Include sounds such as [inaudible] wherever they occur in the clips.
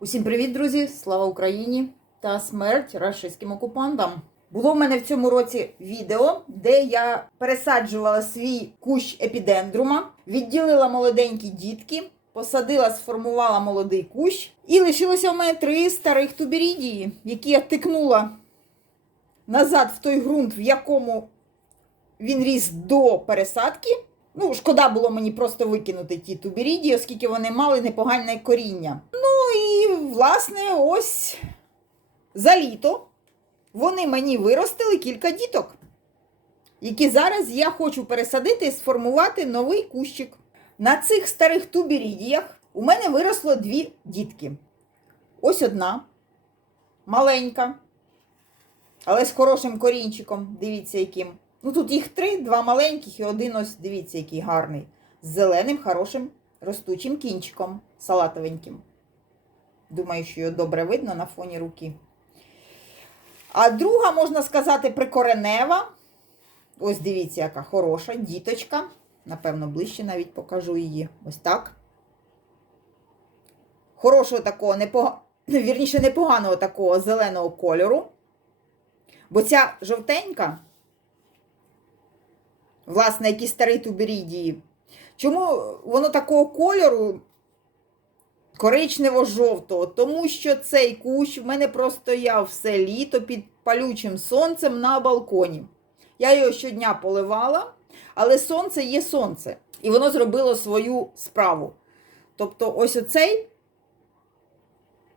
Усім привіт, друзі! Слава Україні та смерть рашистським окупантам. Було в мене в цьому році відео, де я пересаджувала свій кущ епідендрума, відділила молоденькі дітки, посадила, сформувала молодий кущ, і лишилося в мене три старих туберідії, які я тикнула назад в той ґрунт, в якому він ріс до пересадки. Ну, шкода було мені просто викинути ті туберідії, оскільки вони мали непогане коріння. Ну і, власне, ось за літо вони мені виростили кілька діток, які зараз я хочу пересадити і сформувати новий кущик. На цих старих туберідіях у мене виросло дві дітки. Ось одна, маленька, але з хорошим корінчиком. Дивіться, яким. Ну тут їх три, два маленьких і один ось, дивіться, який гарний. З зеленим, хорошим ростучим кінчиком, салатовеньким. Думаю, що його добре видно на фоні руки. А друга, можна сказати, прикоренева. Ось дивіться, яка хороша діточка. Напевно, ближче навіть покажу її. Ось так. Хорошого такого, непог... вірніше, непоганого такого зеленого кольору. Бо ця жовтенька, власне, які старі туберідії. Чому воно такого кольору коричнево-жовтого? Тому що цей кущ в мене простояв все літо під палючим сонцем на балконі. Я його щодня поливала, але сонце є сонце. І воно зробило свою справу. Тобто, ось оцей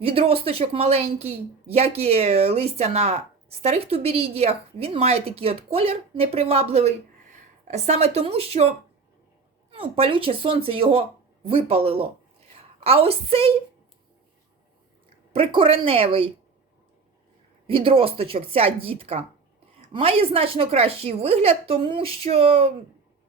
відросточок маленький, як і листя на старих туберідіях, він має такий от колір непривабливий. Саме тому, що ну, палюче сонце його випалило. А ось цей прикореневий відросточок, ця дітка, має значно кращий вигляд, тому що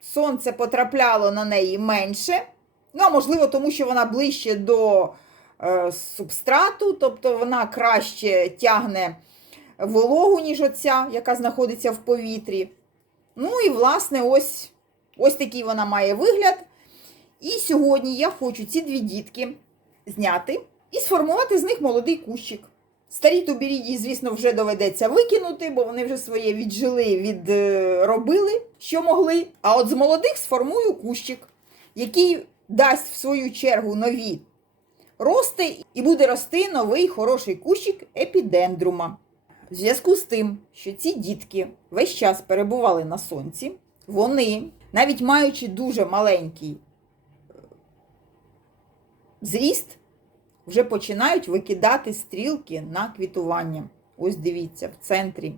сонце потрапляло на неї менше. Ну, а можливо, тому що вона ближче до е, субстрату, тобто вона краще тягне вологу, ніж оця, яка знаходиться в повітрі. Ну і, власне, ось ось такий вона має вигляд. І сьогодні я хочу ці дві дітки зняти і сформувати з них молодий кущик. Старі туберідії, звісно, вже доведеться викинути, бо вони вже своє віджили, відробили, що могли. А от з молодих сформую кущик, який дасть в свою чергу нові рости, і буде рости новий хороший кущик епідендрума. В зв'язку з тим, що ці дітки весь час перебували на сонці, вони, навіть маючи дуже маленький е, зріст, вже починають викидати стрілки на квітування. Ось дивіться, в центрі.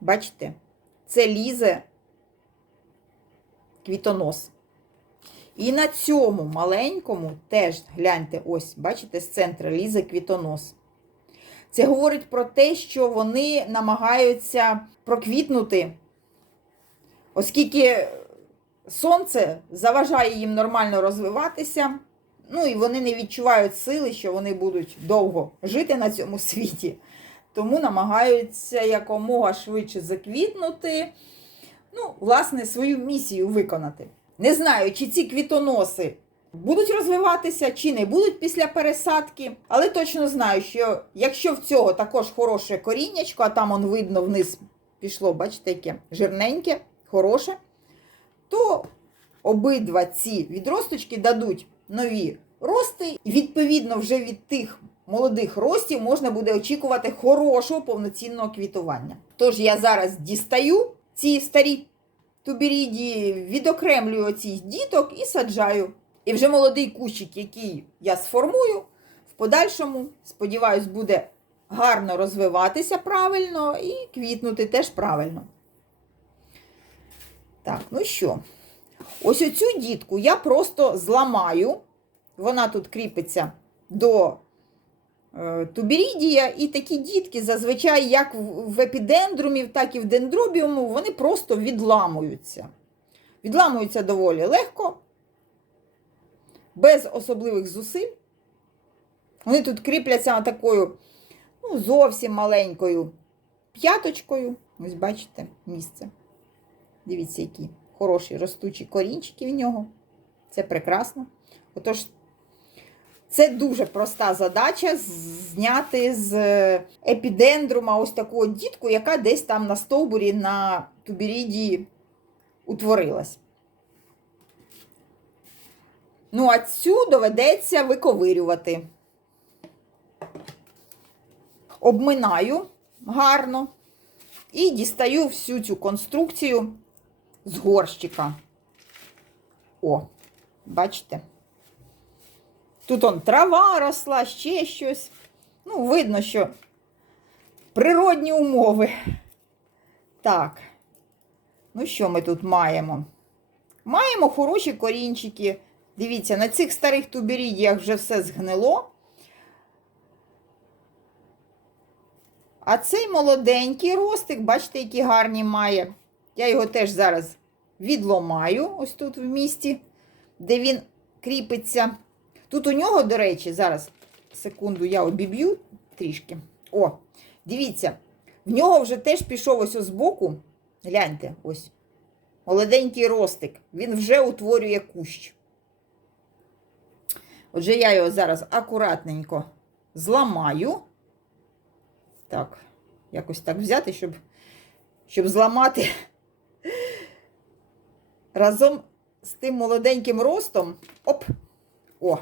Бачите, це лізе квітонос. І на цьому маленькому теж гляньте, ось, бачите, з центра лізе квітонос. Це говорить про те, що вони намагаються проквітнути, оскільки сонце заважає їм нормально розвиватися, ну і вони не відчувають сили, що вони будуть довго жити на цьому [laughs] світі. Тому намагаються якомога швидше заквітнути, ну, власне, свою місію виконати. Не знаю, чи ці квітоноси будуть розвиватися чи не будуть після пересадки. Але точно знаю, що якщо в цього також хороше коріннячко, а там он видно вниз пішло, бачите, яке жирненьке, хороше, то обидва ці відросточки дадуть нові рости, і відповідно вже від тих молодих ростів можна буде очікувати хорошого повноцінного квітування. Тож я зараз дістаю ці старі туберідії, відокремлюю оці діток і саджаю. І вже молодий кущик, який я сформую, в подальшому, сподіваюсь, буде гарно розвиватися правильно і квітнути теж правильно. Так, ну що, ось оцю дітку я просто зламаю. Вона тут кріпиться до е, туберідія, і такі дітки зазвичай, як в епідендрумів, так і в дендробіуму, вони просто відламуються. Відламуються доволі легко без особливих зусиль. Вони тут кріпляться такою, ну, зовсім маленькою п'яточкою. Ось бачите місце. Дивіться, які хороші ростучі корінчики в нього. Це прекрасно. Отож, це дуже проста задача зняти з епідендрума ось таку дітку, яка десь там на стовбурі на тубіріді утворилась. Ну, а цю доведеться виковирювати. Обминаю гарно і дістаю всю цю конструкцію з горщика. О, бачите? Тут он трава росла, ще щось. Ну, видно, що природні умови. Так. Ну, що ми тут маємо? Маємо хороші корінчики. Дивіться, на цих старих туберідіях вже все згнило. А цей молоденький ростик, бачите, які гарні має. Я його теж зараз відломаю, ось тут в місті, де він кріпиться. Тут у нього, до речі, зараз, секунду, я обіб'ю трішки. О, дивіться, в нього вже теж пішов ось з боку. Гляньте, ось. Молоденький ростик. Він вже утворює кущ. Отже, я його зараз акуратненько зламаю. Так, якось так взяти, щоб, щоб зламати [laughs] разом з тим молоденьким ростом. Оп! О,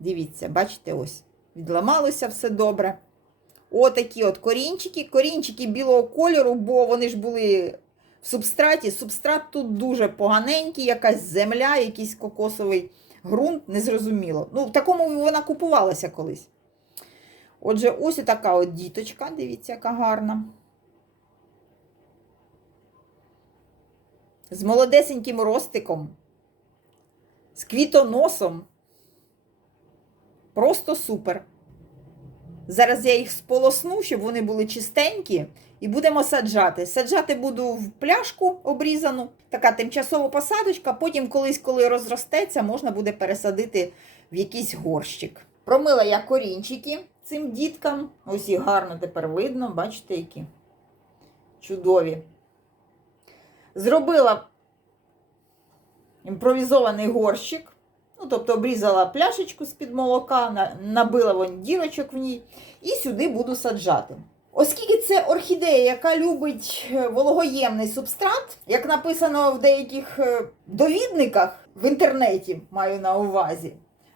дивіться, бачите, ось. Відламалося все добре. Отакі от корінчики. Корінчики білого кольору, бо вони ж були в субстраті. Субстрат тут дуже поганенький, якась земля, якийсь кокосовий ґрунт, незрозуміло. Ну, в такому вона купувалася колись. Отже, ось така от діточка, дивіться, яка гарна. З молодесеньким ростиком, з квітоносом. Просто супер. Зараз я їх сполосну, щоб вони були чистенькі, і будемо саджати. Саджати буду в пляшку обрізану, така тимчасова посадочка. Потім, колись, коли розростеться, можна буде пересадити в якийсь горщик. Промила я корінчики цим діткам. Ось їх гарно тепер видно, бачите, які чудові. Зробила імпровізований горщик. Ну, тобто обрізала пляшечку з-під молока, набила вон дірочок в ній і сюди буду саджати. Оскільки це орхідея, яка любить е, вологоємний субстрат, як написано в деяких е, довідниках в інтернеті, маю на увазі,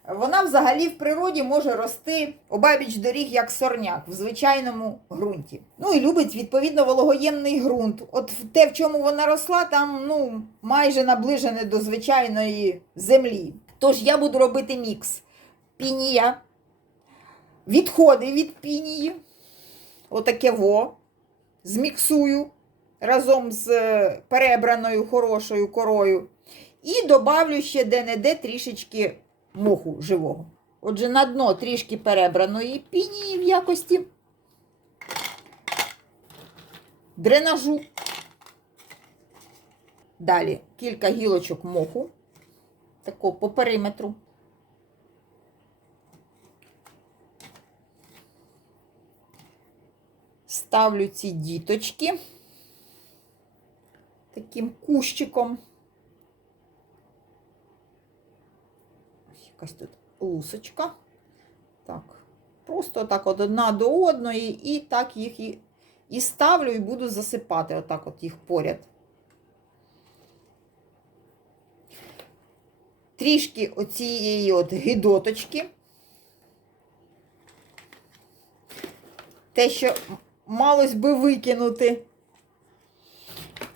вона взагалі в природі може рости обабіч доріг як сорняк в звичайному ґрунті. Ну і любить відповідно вологоємний ґрунт. От те, в чому вона росла, там ну майже наближене до звичайної землі. Тож я буду робити мікс пінія, відходи від пінії, отаке во, зміксую разом з е, перебраною хорошою корою. І добавлю ще де-не-де трішечки моху живого. Отже, на дно трішки перебраної пінії в якості дренажу. Далі кілька гілочок моху, такого по периметру. Ставлю ці діточки таким кущиком. Якась тут лусочка. Так, просто так от одна до одної, і так їх і, і ставлю, і буду засипати отак от їх поряд. Трішки оцієї от гидоточки. Те, що малось би викинути.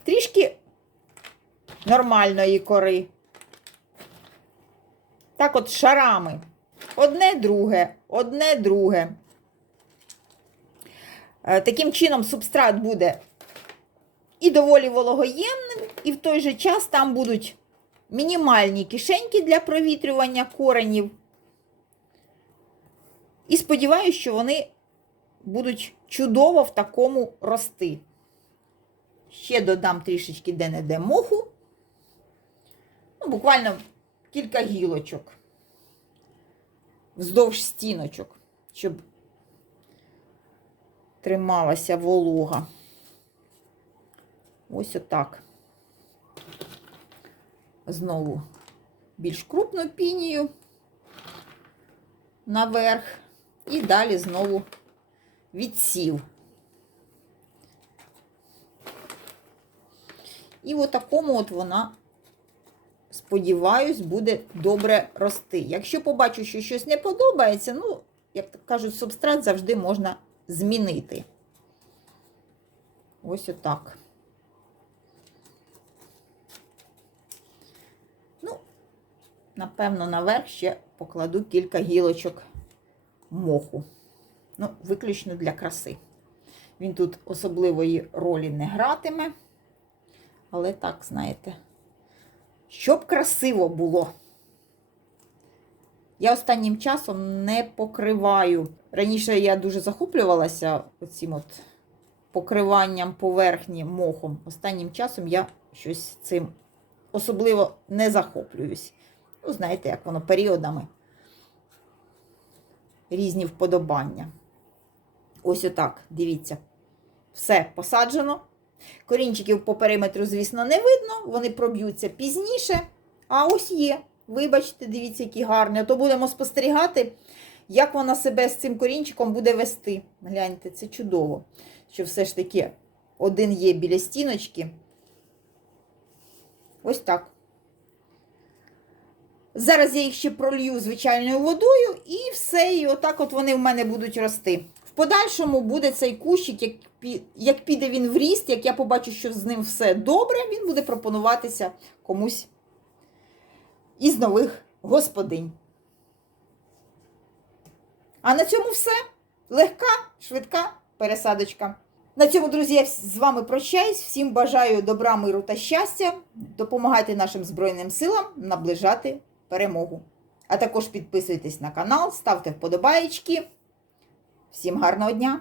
Трішки нормальної кори. Так от шарами. Одне друге, одне друге. Е, Таким чином субстрат буде і доволі вологоємним, і в той же час там будуть мінімальні кишеньки для провітрювання коренів. І сподіваюся, що вони будуть чудово в такому рости. Ще додам трішечки де-не-де моху. Ну, буквально кілька гілочок вздовж стіночок, щоб трималася волога. Ось отак. Знову більш крупну пінію наверх. І далі знову відсів. І в такому от вона, сподіваюсь, буде добре рости. Якщо побачу, що щось не подобається, ну, як кажуть, субстрат завжди можна змінити. Ось отак. Ну, напевно, наверх ще покладу кілька гілочок моху. Ну, виключно для краси. Він тут особливої ролі не гратиме. Але так, знаєте, щоб красиво було. Я останнім часом не покриваю. Раніше я дуже захоплювалася оцим от покриванням поверхні мохом. Останнім часом я щось цим особливо не захоплююсь. Ну, знаєте, як воно періодами. Різні вподобання. Ось отак, дивіться. Все посаджено. Корінчиків по периметру, звісно, не видно, вони проб'ються пізніше. А ось є. Вибачте, дивіться, які гарні. А то будемо спостерігати, як вона себе з цим корінчиком буде вести. Гляньте, це чудово. Що все ж таки один є біля стіночки. Ось так. Зараз я їх ще пролью звичайною водою, і все, і отак от вони в мене будуть рости. В подальшому буде цей кущик, як, як піде він в ріст, як я побачу, що з ним все добре, він буде пропонуватися комусь із нових господинь. А на цьому все. Легка, швидка пересадочка. На цьому, друзі, я з вами прощаюсь. Всім бажаю добра, миру та щастя. Допомагайте нашим Збройним силам наближати перемогу. А також підписуйтесь на канал, ставте вподобаєчки. Всім гарного дня!